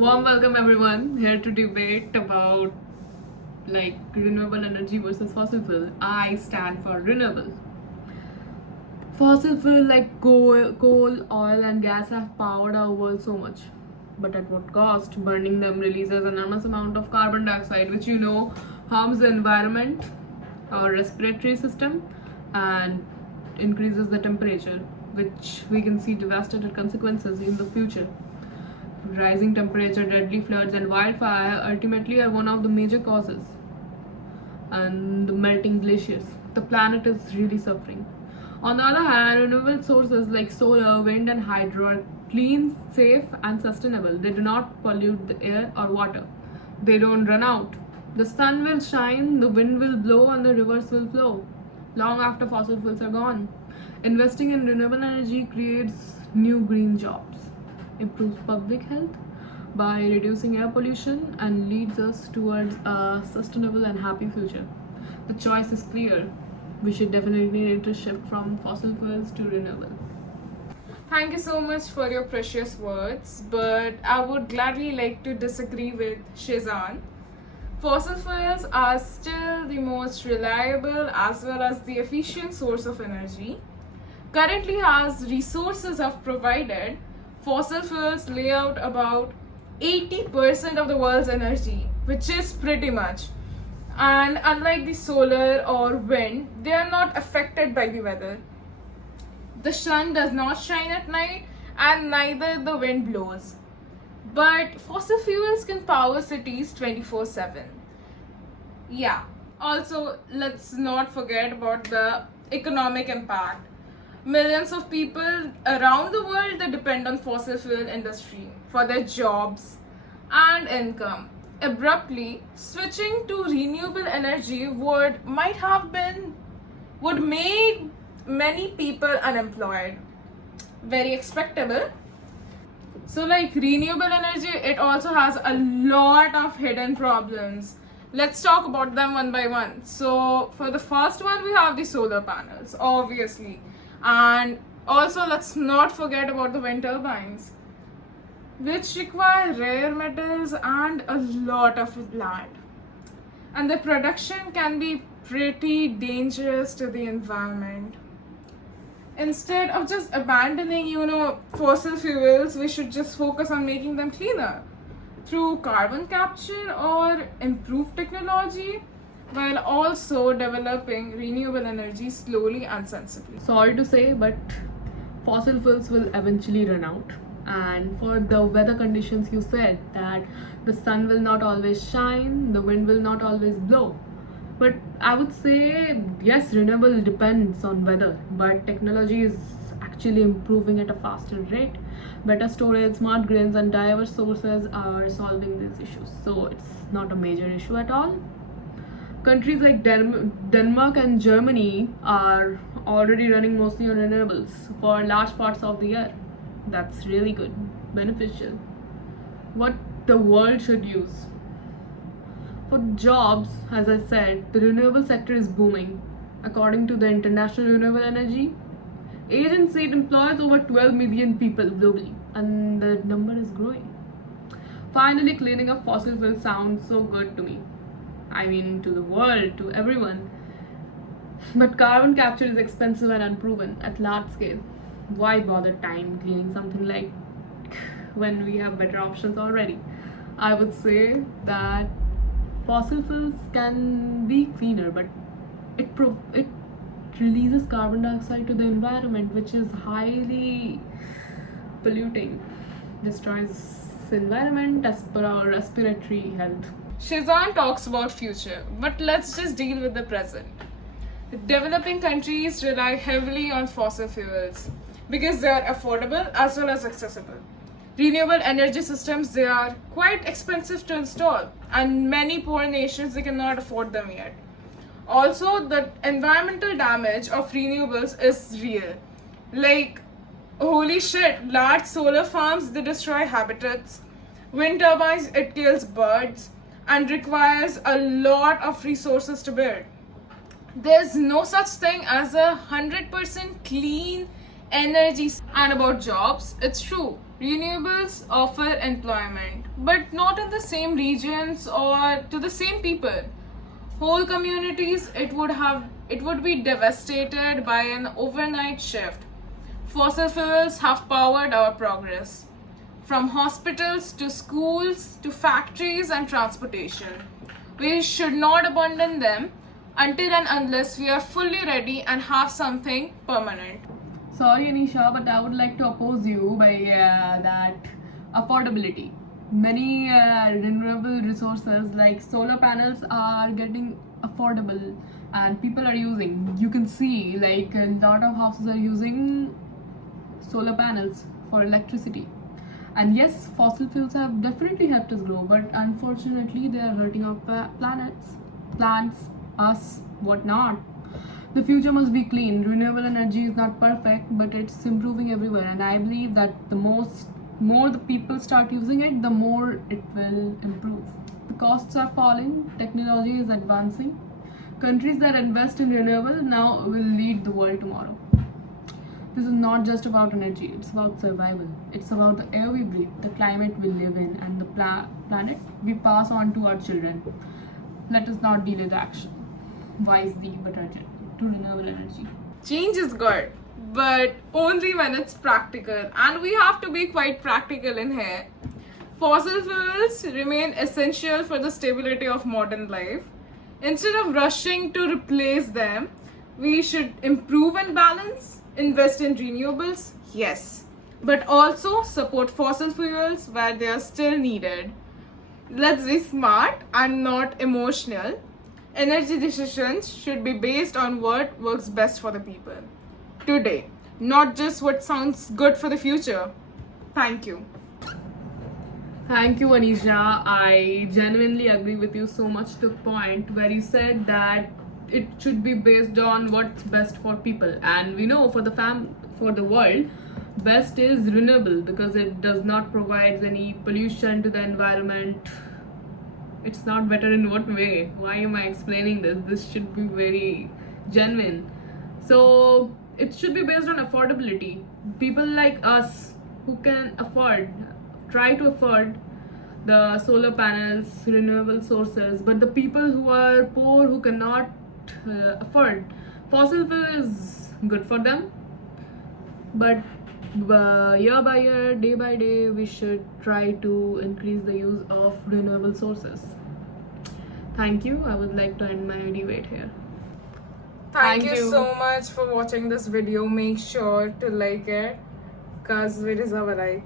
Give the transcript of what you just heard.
Warm welcome everyone here to debate about renewable energy versus fossil fuel. I stand for renewable. Fossil fuel like coal, oil, and gas have powered our world so much. But at what cost? Burning them releases an enormous amount of carbon dioxide, which harms the environment, our respiratory system, and increases the temperature, which we can see devastating consequences in the future. Rising temperature, deadly floods, and wildfire ultimately are one of the major causes. And the melting glaciers. The planet is really suffering. On the other hand, renewable sources like solar, wind, and hydro are clean, safe, and sustainable. They do not pollute the air or water. They don't run out. The sun will shine, the wind will blow, and the rivers will flow long after fossil fuels are gone. Investing in renewable energy creates new green jobs, improves public health by reducing air pollution, and leads us towards a sustainable and happy future. The choice is clear. We should definitely need to shift from fossil fuels to renewable. Thank you so much for your precious words, but I would gladly like to disagree with Shezan. Fossil fuels are still the most reliable as well as the efficient source of energy. Currently, as resources have provided, fossil fuels lay out about 80% of the world's energy, which is pretty much. And unlike the solar or wind, they are not affected by the weather. The sun does not shine at night, and neither the wind blows. But fossil fuels can power cities 24/7. Yeah. Also, let's not forget about the economic impact. Millions of people around the world that depend on fossil fuel industry for their jobs and income. Abruptly switching to renewable energy would make many people unemployed. Very expectable. So renewable energy, it also has a lot of hidden problems. Let's talk about them one by one. So for the first one, we have the solar panels, obviously. And also let's not forget about the wind turbines, which require rare metals and a lot of land. And the production can be pretty dangerous to the environment. Instead of just abandoning, fossil fuels, we should just focus on making them cleaner through carbon capture or improved technology, while also developing renewable energy slowly and sensibly. Sorry to say, but fossil fuels will eventually run out. And for the weather conditions, you said that the sun will not always shine, the wind will not always blow. But I would say, yes, renewable depends on weather, but technology is actually improving at a faster rate. Better storage, smart grids, and diverse sources are solving these issues. So it's not a major issue at all. Countries like Denmark and Germany are already running mostly on renewables for large parts of the year. That's really good, beneficial. What the world should use. For jobs, as I said, the renewable sector is booming. According to the International Renewable Energy Agency, it employs over 12 million people globally, and the number is growing. Finally, cleaning up fossil fuels sounds so good to me. I mean, to the world, to everyone. But carbon capture is expensive and unproven at large scale. Why bother time cleaning something like when we have better options already? I would say that fossil fuels can be cleaner, but it releases carbon dioxide to the environment, which is highly polluting, destroys the environment as per our respiratory health. Shezan talks about future, but let's just deal with the present. Developing countries rely heavily on fossil fuels because they are affordable as well as accessible. Renewable energy systems, they are quite expensive to install, and many poor nations, they cannot afford them yet. Also, the environmental damage of renewables is real. Holy shit, large solar farms, they destroy habitats. Wind turbines, it kills birds and requires a lot of resources to build. There's no such thing as 100% clean energy. And about jobs, it's true. Renewables offer employment, but not in the same regions or to the same people. Whole communities it would be devastated by an overnight shift. Fossil fuels have powered our progress, from hospitals to schools to factories and transportation. We should not abandon them until and unless we are fully ready and have something permanent. Sorry, Anisha, but I would like to oppose you by that affordability. Many renewable resources like solar panels are getting affordable and people are using. You can see like a lot of houses are using solar panels for electricity. And yes, fossil fuels have definitely helped us grow, but unfortunately, they are hurting our planets, plants, us, whatnot. The future must be clean. Renewable energy is not perfect, but it's improving everywhere. And I believe that the more the people start using it, the more it will improve. The costs are falling, technology is advancing. Countries that invest in renewable now will lead the world tomorrow. This is not just about energy, it's about survival. It's about the air we breathe, the climate we live in, and the planet we pass on to our children. Let us not delay the action. Wisely but urgent to renewable energy. Change is good, but only when it's practical, and we have to be quite practical in here. Fossil fuels remain essential for the stability of modern life. Instead of rushing to replace them, we should improve and balance, invest in renewables, yes, but also support fossil fuels where they are still needed. Let's be smart and not emotional. Energy decisions should be based on what works best for the people today, not just what sounds good for the future. Thank you. Thank you, Anisha. I genuinely agree with you so much to the point where you said that it should be based on what's best for people. And we know for the world, best is renewable because it does not provide any pollution to the environment. It's not better in what way? Why am I explaining this? This should be very genuine. So it should be based on affordability. People like us who can try to afford the solar panels, renewable sources, but the people who are poor who cannot afford fossil fuel is good for them. But year by year, day by day, we should try to increase the use of renewable sources. Thank you. I would like to end my debate here. Thank Thank you you. so much for watching this video. Make sure to like it because we deserve a like.